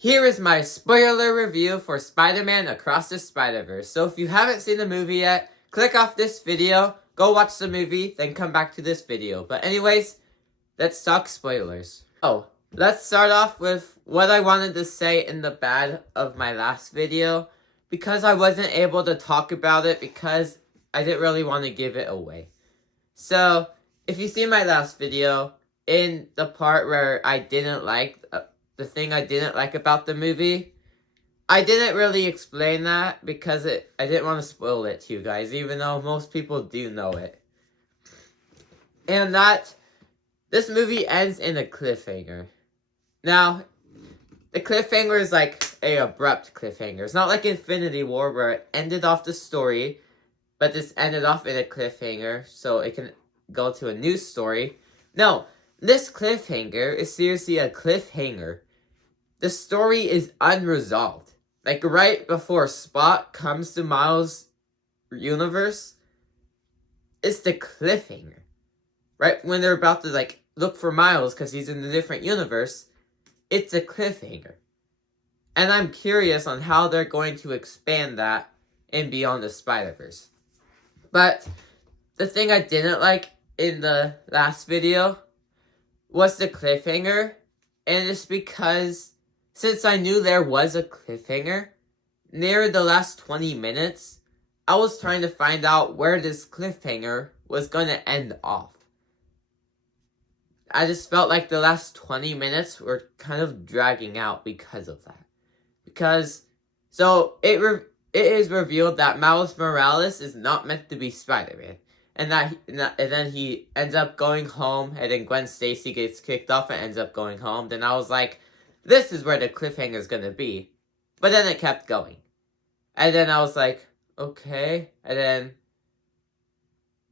Here is my spoiler review for Spider-Man Across the Spider-Verse. So if you haven't seen the movie yet, click off this video, go watch the movie, then come back to this video. But anyways, let's talk spoilers. Oh, let's start off with what I wanted to say in the bad of my last video, because I wasn't able to talk about it because I didn't really want to give it away. So, if you see my last video, in the part where I didn't like, the thing I didn't like about the movie, I didn't really explain that because I didn't want to spoil it to you guys, even though most people do know it. And that, this movie ends in a cliffhanger. Now, the cliffhanger is like a abrupt cliffhanger. It's not like Infinity War where it ended off the story, but this ended off in a cliffhanger so it can go to a new story. No, this cliffhanger is seriously a cliffhanger. The story is unresolved. Like right before Spot comes to Miles' universe, it's the cliffhanger. Right when they're about to like look for Miles because he's in a different universe, it's a cliffhanger. And I'm curious on how they're going to expand that in Beyond the Spider-Verse. But the thing I didn't like in the last video was the cliffhanger. And it's because since I knew there was a cliffhanger, near the last 20 minutes, I was trying to find out where this cliffhanger was going to end off. I just felt like the last 20 minutes were kind of dragging out because of that. So it is revealed that Miles Morales is not meant to be Spider-Man. And then he ends up going home, and then Gwen Stacy gets kicked off and ends up going home. Then I was like, this is where the cliffhanger is going to be. But then it kept going. And then I was like, okay. And then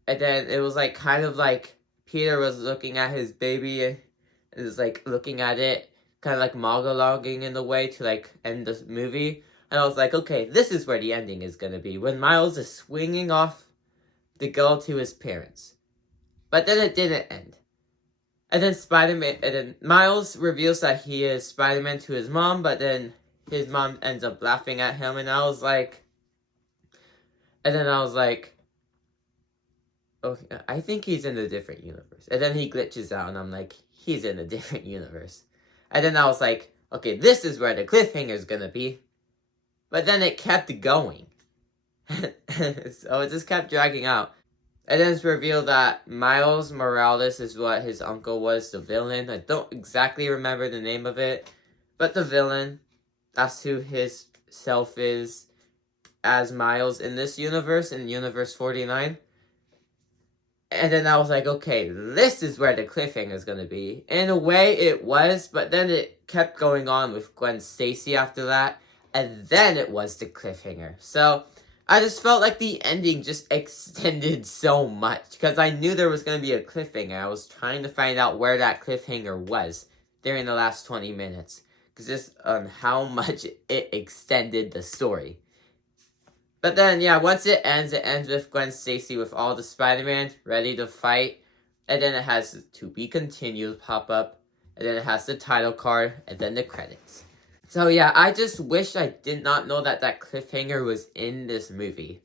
it was like kind of like Peter was looking at his baby and was like looking at it, kind of like monologuing in a way to like end the movie. And I was like, okay, this is where the ending is going to be. When Miles is swinging off to go to his parents. But then it didn't end. And then Miles reveals that he is Spider-Man to his mom, but then his mom ends up laughing at him, and I was like, okay, I think he's in a different universe. And then he glitches out, and I'm like, he's in a different universe. And then I was like, okay, this is where the cliffhanger is gonna be. But then it kept going. So it just kept dragging out. And then it's revealed that Miles Morales is what his uncle was, the villain. I don't exactly remember the name of it. But the villain, that's who his self is as Miles in this universe, in Universe 49. And then I was like, okay, this is where the cliffhanger is going to be. In a way, it was, but then it kept going on with Gwen Stacy after that. And then it was the cliffhanger. So I just felt like the ending just extended so much. Because I knew there was going to be a cliffhanger. I was trying to find out where that cliffhanger was during the last 20 minutes. Because just on how much it extended the story. But then, yeah, once it ends with Gwen Stacy with all the Spider-Man ready to fight. And then it has "To Be Continued" pop up. And then it has the title card. And then the credits. So yeah, I just wish I did not know that cliffhanger was in this movie.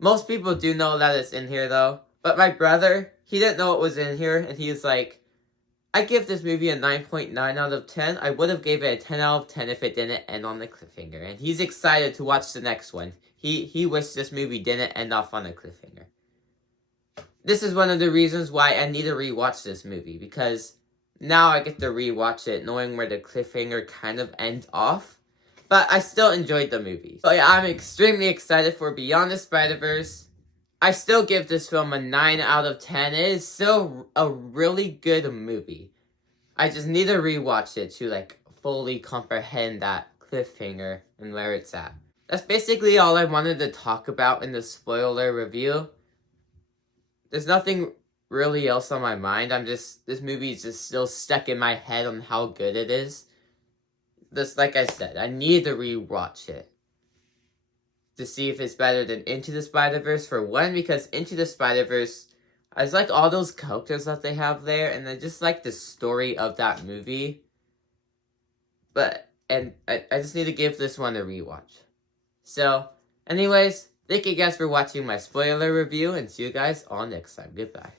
Most people do know that it's in here though. But my brother, he didn't know it was in here. And he was like, I give this movie a 9.9 out of 10. I would have gave it a 10 out of 10 if it didn't end on the cliffhanger. And he's excited to watch the next one. He wished this movie didn't end off on a cliffhanger. This is one of the reasons why I need to rewatch this movie. Because now I get to rewatch it knowing where the cliffhanger kind of ends off. But I still enjoyed the movie. So yeah, I'm extremely excited for Beyond the Spider-Verse. I still give this film a 9 out of 10. It is still a really good movie. I just need to rewatch it to like fully comprehend that cliffhanger and where it's at. That's basically all I wanted to talk about in the spoiler review. There's nothing really else on my mind. This movie is just still stuck in my head on how good it is. Just like I said, I need to rewatch it to see if it's better than Into the Spider-Verse. For one, because Into the Spider-Verse, I just like all those characters that they have there, and I just like the story of that movie. But and I just need to give this one a rewatch. So, anyways, thank you guys for watching my spoiler review, and see you guys all next time. Goodbye.